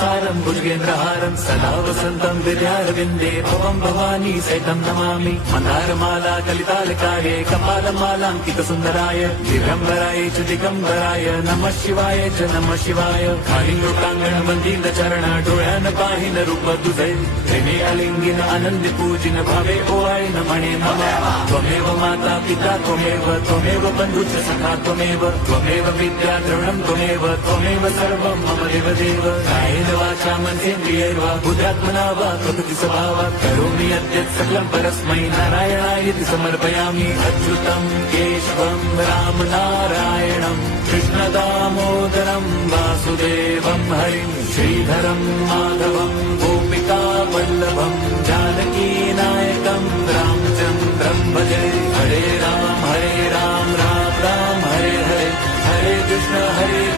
सारं भुजगेन्द्रहारं सदा वसन्तं हृदयारविन्दे भवं भवानी सहितं नमामि मन्दारमाला कलितालकाये कपालमालाङ्कितसुन्दराय दिगम्बराय च दिगम्बराय नमः शिवाय च नमः शिवाय कालिङ्गोटाङ्गण मंदिर चरण डोळ्यान पाहिन रूप तुझे प्रेमे अलिंगिन आनंदी पूजिन भावे ओवाळी न म्हणे मम त्वमेव माता पिता त्वमेव बंधुच सखा त्वमेव विद्या द्रवणं त्वमेव सर्वं मम देवदेव कायेन वाचा मनसेन्द्रियैर्वा बुद्ध्यात्मना वा प्रकृति स्वभावात् करोमि यद्यत् सकलं परस्मै नारायणायति समर्पयामि अच्युतं केशवं राम नारायणं कृष्णदामोदरं वासुदेवं हरिं श्रीधरं माधवं गोपिका वल्लभं जानकी नायकं रामचन्द्रं भजे।